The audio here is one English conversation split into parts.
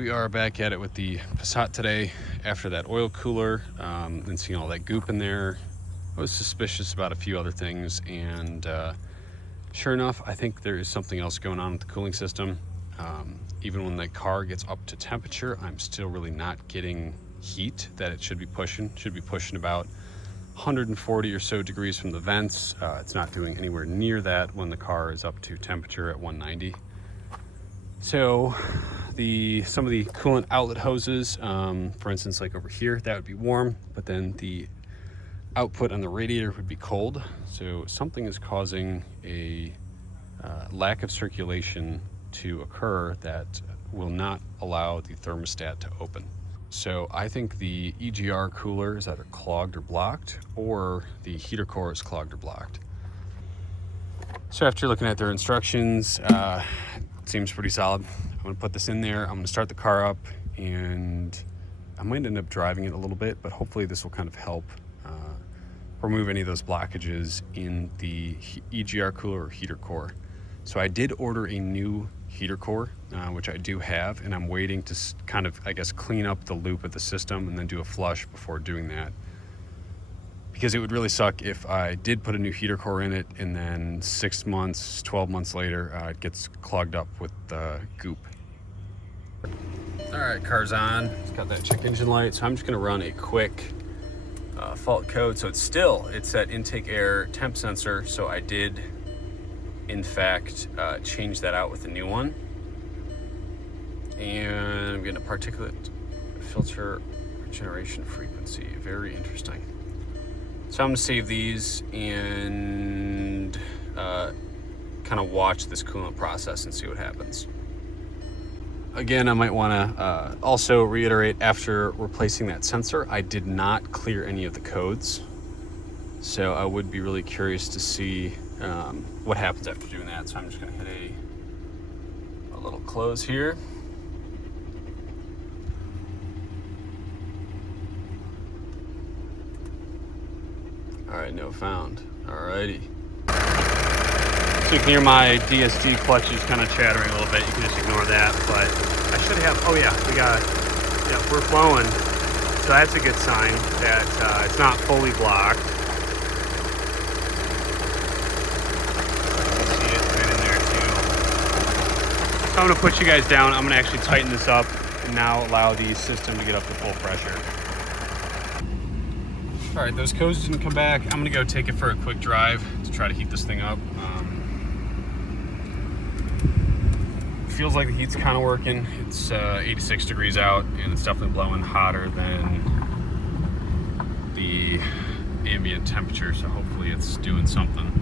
We are back at it with the Passat today after that oil cooler and seeing all that goop in there. I was suspicious about a few other things, and sure enough, I think there is something else going on with the cooling system. Even when the car gets up to temperature, I'm still really not getting heat that it should be pushing. Should be pushing about 140 or so degrees from the vents. It's not doing anywhere near that when the car is up to temperature at 190. So some of the coolant outlet hoses, for instance, like over here, that would be warm, but then the output on the radiator would be cold. So something is causing a lack of circulation to occur that will not allow the thermostat to open. So I think the EGR cooler is either clogged or blocked, or the heater core is clogged or blocked. So after looking at their instructions, it seems pretty solid. I'm gonna put this in there, I'm gonna start the car up, and I might end up driving it a little bit, but hopefully this will kind of help remove any of those blockages in the EGR cooler or heater core. So I did order a new heater core, which I do have, and I'm waiting to kind of, I guess, clean up the loop of the system and then do a flush before doing that. Because it would really suck if I did put a new heater core in it and then 6 months, 12 months later, it gets clogged up with goop. All right, car's on. It's got that check engine light, so I'm just gonna run a quick fault code. So it's that intake air temp sensor, so I did in fact change that out with a new one. And I'm getting a particulate filter regeneration frequency. Very interesting. So I'm gonna save these and kind of watch this coolant process and see what happens. Again, I might wanna also reiterate, after replacing that sensor, I did not clear any of the codes. So I would be really curious to see what happens after doing that. So I'm just gonna hit a little close here. All right, no found. All righty. So you can hear my DSD clutches kind of chattering a little bit. You can just ignore that, but I should have, oh yeah, we're flowing. So that's a good sign that it's not fully blocked. See it right in there too. So I'm gonna put you guys down. I'm gonna actually tighten this up and now allow the system to get up to full pressure. All right, those codes didn't come back. I'm gonna go take it for a quick drive to try to heat this thing up. Feels like the heat's kind of working. It's 86 degrees out, and it's definitely blowing hotter than the ambient temperature, so hopefully it's doing something.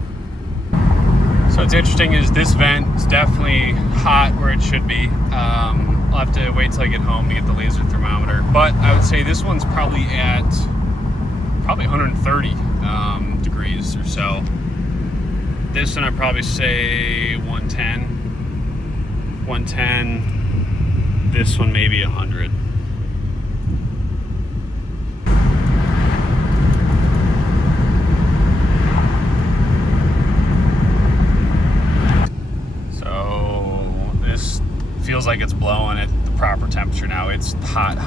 So what's interesting is this vent is definitely hot where it should be. I'll have to wait till I get home to get the laser thermometer, but I would say this one's probably at 130 degrees or so. This one I'd probably say 110. This one maybe 100. So this feels like it's blowing at the proper temperature now. It's hot.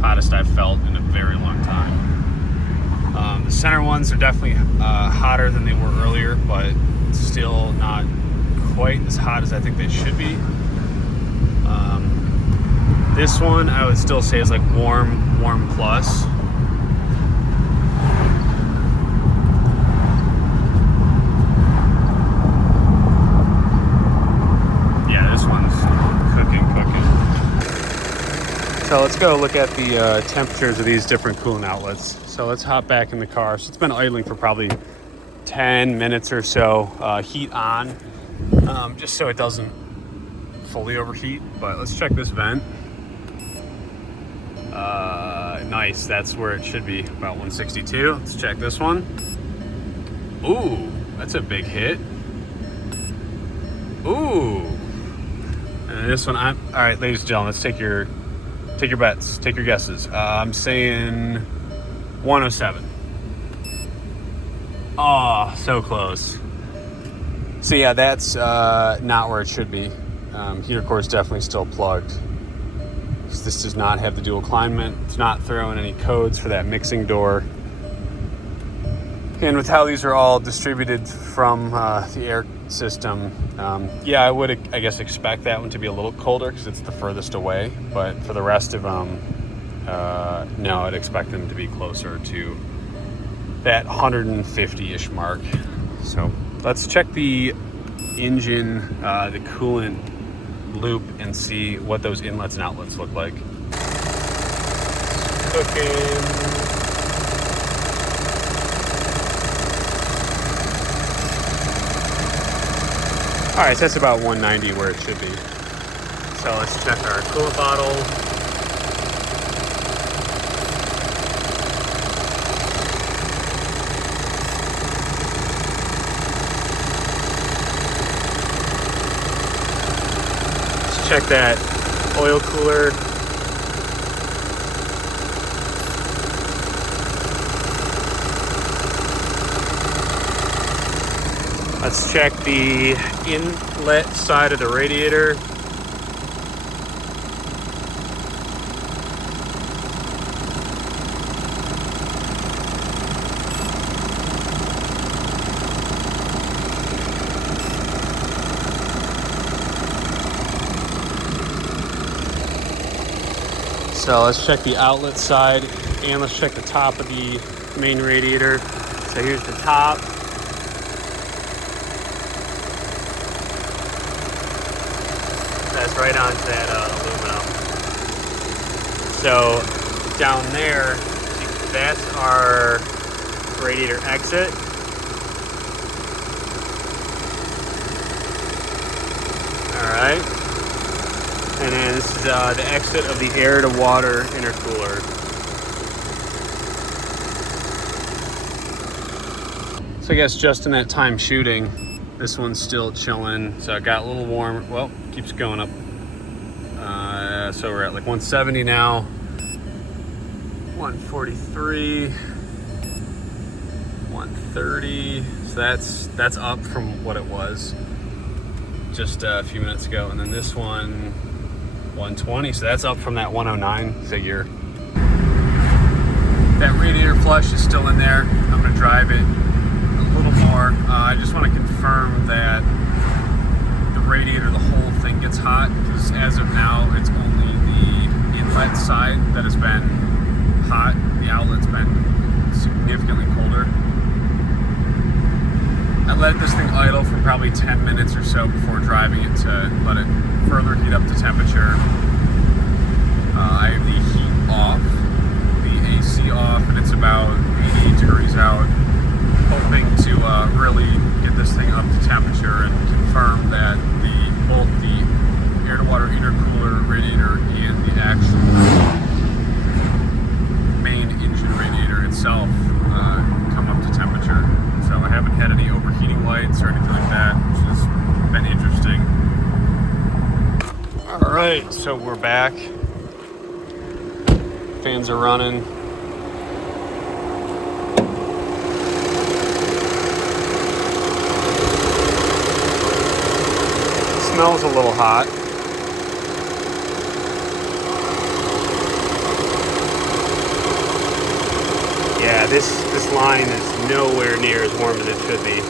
Hottest I've felt in a very long time. The center ones are definitely hotter than they were earlier, but still not quite as hot as I think they should be. This one I would still say is like warm plus. Yeah, this one's cooking. So let's go look at the temperatures of these different coolant outlets. So let's hop back in the car. So it's been idling for probably 10 minutes or so. Heat on, just so it doesn't fully overheat. But let's check this vent. Nice, that's where it should be, about 162. Let's check this one. Ooh, that's a big hit. Ooh. And this one, all right, ladies and gentlemen, let's take your bets, take your guesses. I'm saying 107. Oh, so close. So yeah, that's not where it should be. Heater core is definitely still plugged. This does not have the dual alignment. It's not throwing any codes for that mixing door. And with how these are all distributed from the air system, yeah, I would, I guess, expect that one to be a little colder because it's the furthest away. But for the rest of them, no, I'd expect them to be closer to that 150-ish mark. So let's check the engine, the coolant loop, and see what those inlets and outlets look like. Cooking. All right, so that's about 190 where it should be. So let's check our coolant bottle. Let's check that oil cooler. Let's check the inlet side of the radiator. So let's check the outlet side, and let's check the top of the main radiator. So here's the top. That's right onto that aluminum. So down there, that's our radiator exit. All right. And then this is the exit of the air to water intercooler. So I guess just in that time shooting, this one's still chilling. So it got a little warm. Well, keeps going up. So we're at like 170 now. 143. 130. So that's up from what it was just a few minutes ago. And then this one, 120. So that's up from that 109 figure. That radiator flush is still in there. I'm gonna drive it a little more. I just want to confirm that the radiator, the whole thing gets hot, because as of now, it's only the inlet side that has been hot. The outlet's been significantly colder. I let this thing idle for probably 10 minutes or so before driving it to let it further heat up to temperature. I have the heat off, the AC off, and it's about 88 degrees out. Hoping to really get this thing up to temperature and confirm that both the air-to-water intercooler radiator and the actual main engine radiator itself come up to temperature. So I haven't had any overheating lights or anything like that, which has been interesting. All right, so we're back. Fans are running. Smells a little hot. Yeah, this line is nowhere near as warm as it should be.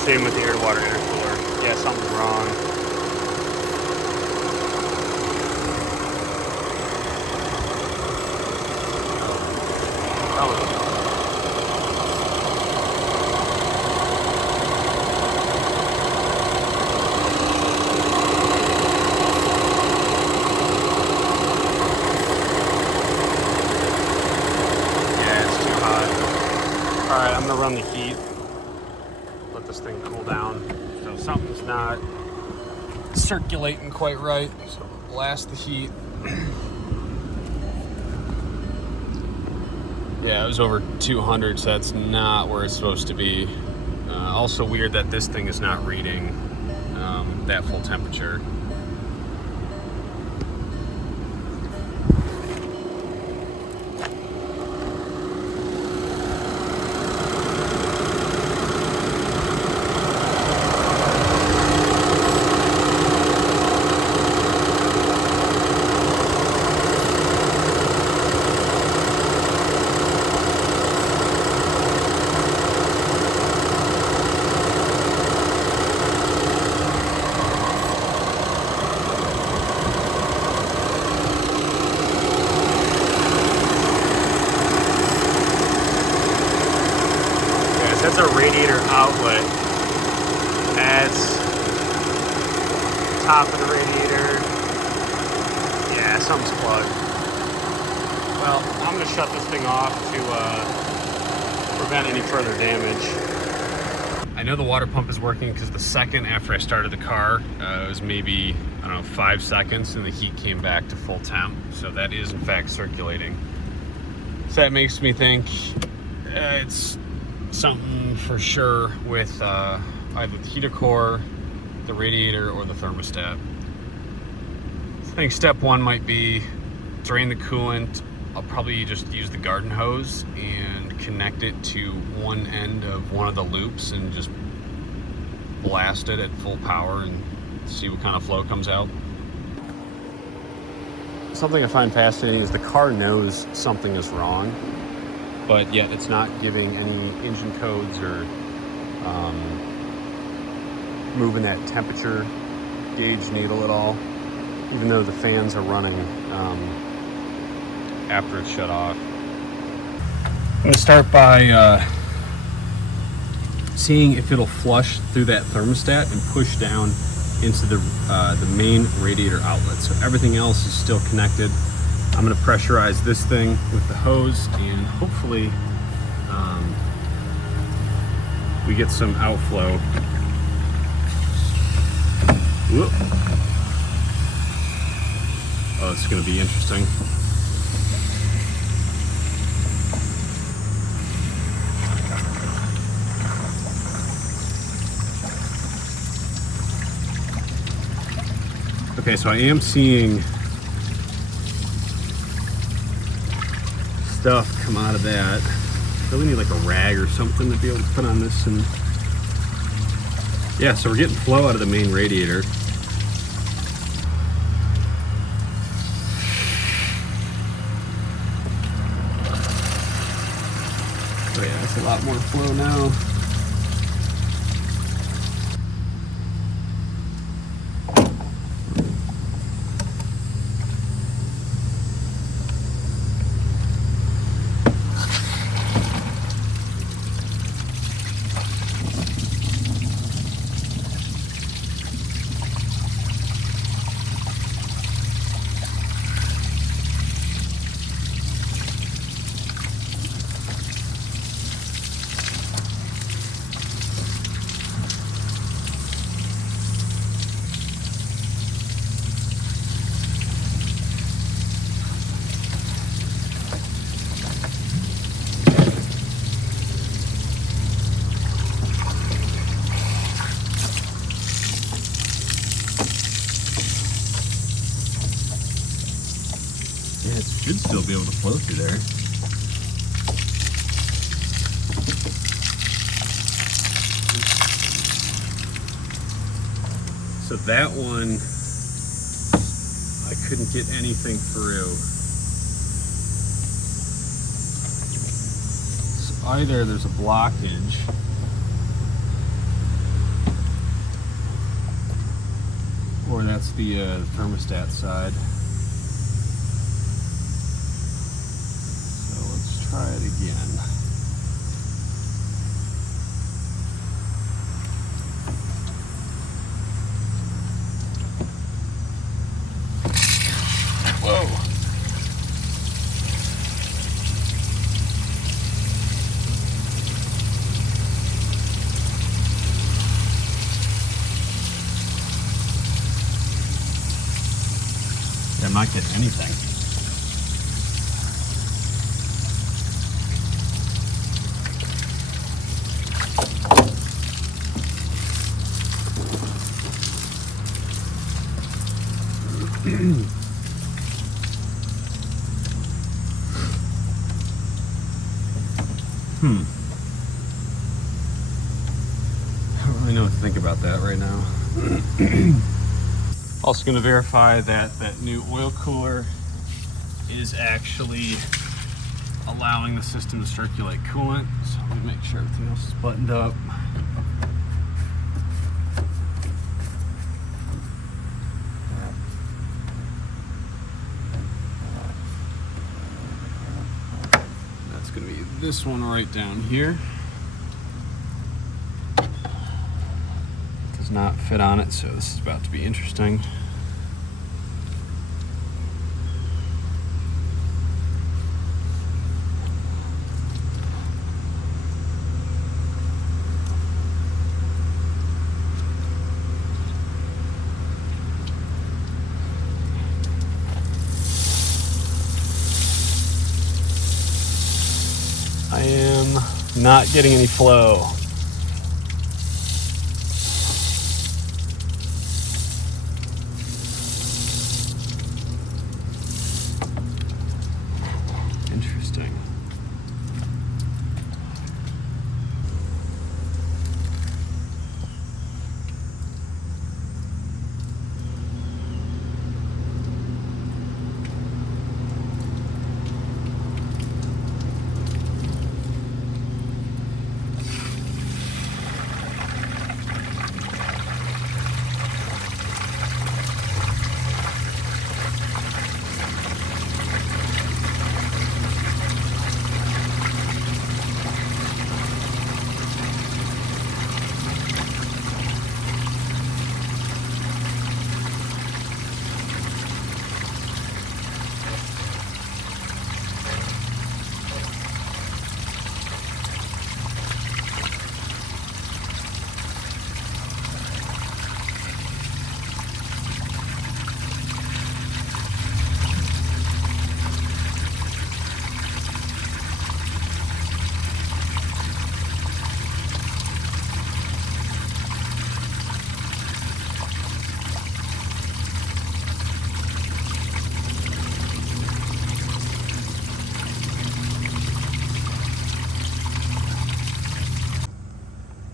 Same with the air-to-water intercooler. Yeah, something's wrong. Alright, I'm gonna run the heat, let this thing cool down. So something's not circulating quite right, so we'll blast the heat. Yeah, it was over 200, so that's not where it's supposed to be. Also weird that this thing is not reading that full temperature. top of the radiator. Yeah, something's plugged. Well, I'm going to shut this thing off to prevent any further damage. I know the water pump is working because the second after I started the car, it was maybe, I don't know, 5 seconds, and the heat came back to full temp. So that is in fact circulating. So that makes me think it's something for sure with either the heater core, the radiator, or the thermostat. I think step one might be drain the coolant. I'll probably just use the garden hose and connect it to one end of one of the loops and just blast it at full power and see what kind of flow comes out. Something I find fascinating is the car knows something is wrong, but yet it's not giving any engine codes or moving that temperature gauge needle at all, even though the fans are running after it's shut off. I'm going to start by seeing if it'll flush through that thermostat and push down into the main radiator outlet. So everything else is still connected. I'm going to pressurize this thing with the hose, and hopefully we get some outflow. Whoop. Oh, it's going to be interesting. Okay, so I am seeing stuff come out of that. Really need like a rag or something to be able to put on this. And yeah, so we're getting flow out of the main radiator. Oh yeah, that's a lot more flow now. Yeah, it should still be able to flow through there. So that one, I couldn't get anything through. So either there's a blockage, or that's the thermostat side. Try it again. Whoa. Yeah, I'm not getting anything. I don't really know what to think about that right now. Also going to verify that that new oil cooler is actually allowing the system to circulate coolant. So let me make sure everything else is buttoned up. That's going to be this one right down here. does not fit on it, so this is about to be interesting. I am not getting any flow. Interesting.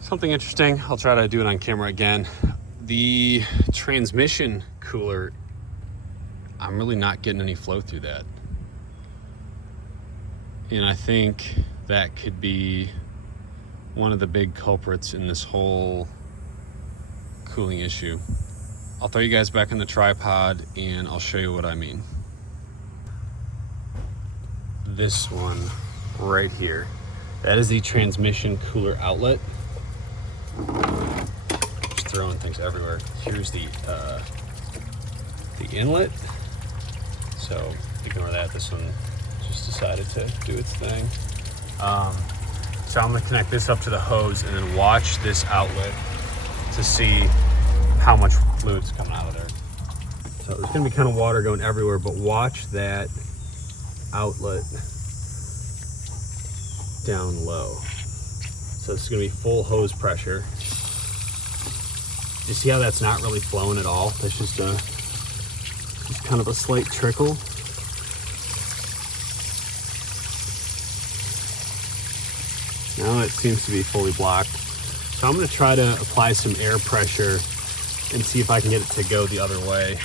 Something interesting, I'll try to do it on camera again. The transmission cooler, I'm really not getting any flow through that. And I think that could be one of the big culprits in this whole cooling issue. I'll throw you guys back on the tripod and I'll show you what I mean. This one right here, that is the transmission cooler outlet. Just throwing things everywhere. Here's the inlet. So ignore that. This one just decided to do its thing. So I'm gonna connect this up to the hose and then watch this outlet to see how much fluid's coming out of there. So there's gonna be kind of water going everywhere, but watch that outlet down low. So this is gonna be full hose pressure. You see how that's not really flowing at all? That's just kind of a slight trickle. Now it seems to be fully blocked. So I'm gonna try to apply some air pressure and see if I can get it to go the other way.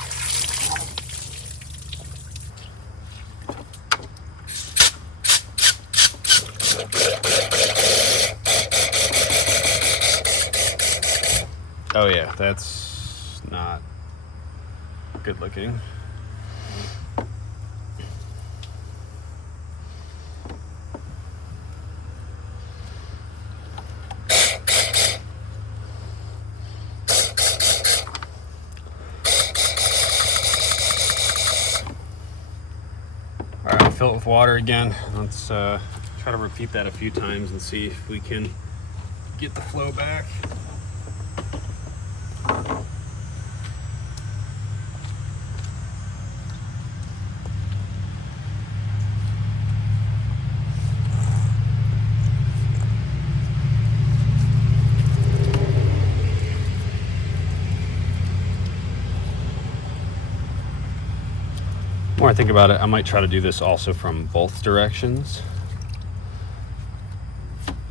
Oh yeah, that's not good looking. All right, fill it with water again. Let's try to repeat that a few times and see if we can get the flow back. The more I think about it, I might try to do this also from both directions.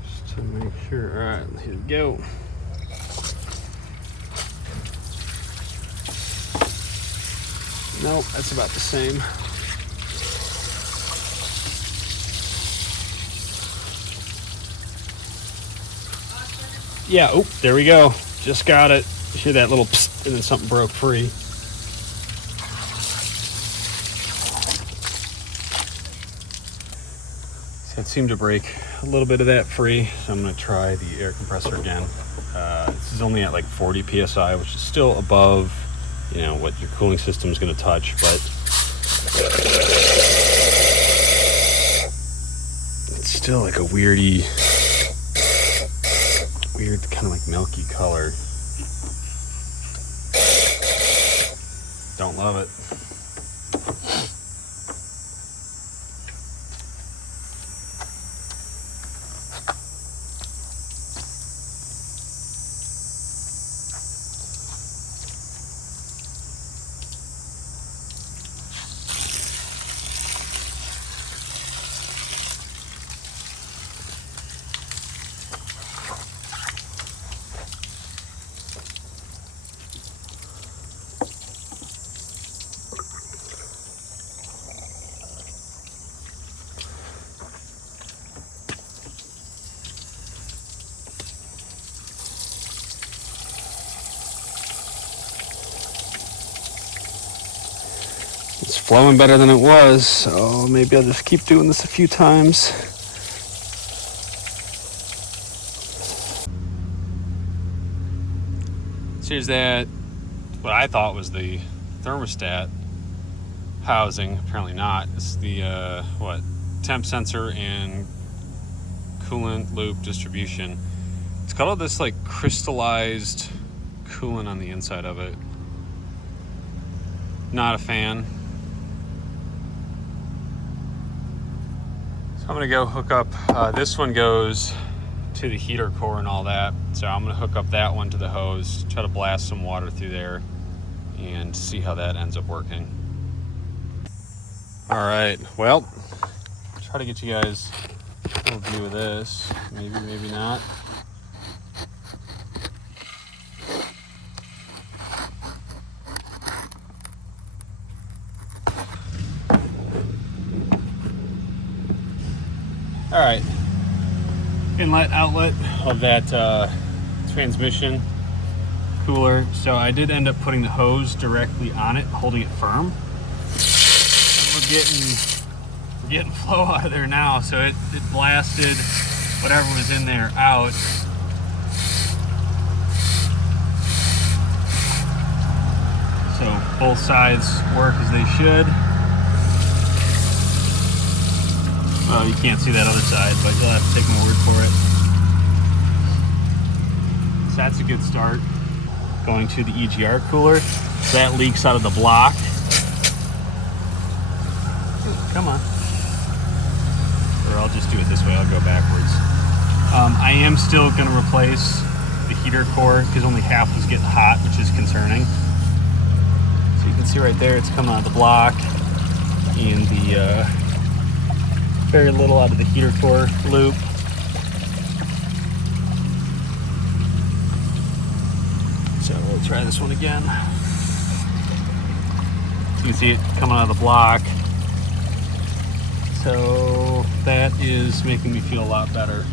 Just to make sure. All right, here we go. Nope, that's about the same. Yeah, oh, there we go. Just got it. You hear that little psst, and then something broke free. So it seemed to break a little bit of that free, so I'm going to try the air compressor again. This is only at like 40 psi, which is still above, you know, what your cooling system is going to touch, but it's still like a weird kind of like milky color. Don't love it. It's flowing better than it was, so maybe I'll just keep doing this a few times. So here's that, what I thought was the thermostat housing. Apparently not. It's the temp sensor and coolant loop distribution. It's got all this like crystallized coolant on the inside of it. Not a fan. I'm gonna go hook up, this one goes to the heater core and all that. So I'm gonna hook up that one to the hose, try to blast some water through there and see how that ends up working. All right, well, try to get you guys a little view of this. Maybe, maybe not. All right, inlet outlet of that transmission cooler. So I did end up putting the hose directly on it, holding it firm. And we're getting flow out of there now. So it blasted whatever was in there out. So both sides work as they should. Well, you can't see that other side, but you'll have to take my word for it. So that's a good start. Going to the EGR cooler. That leaks out of the block. Come on. Or I'll just do it this way, I'll go backwards. I am still gonna replace the heater core because only half was getting hot, which is concerning. So you can see right there, it's coming out of the block and the very little out of the heater core loop. So we'll try this one again. You can see it coming out of the block. So that is making me feel a lot better.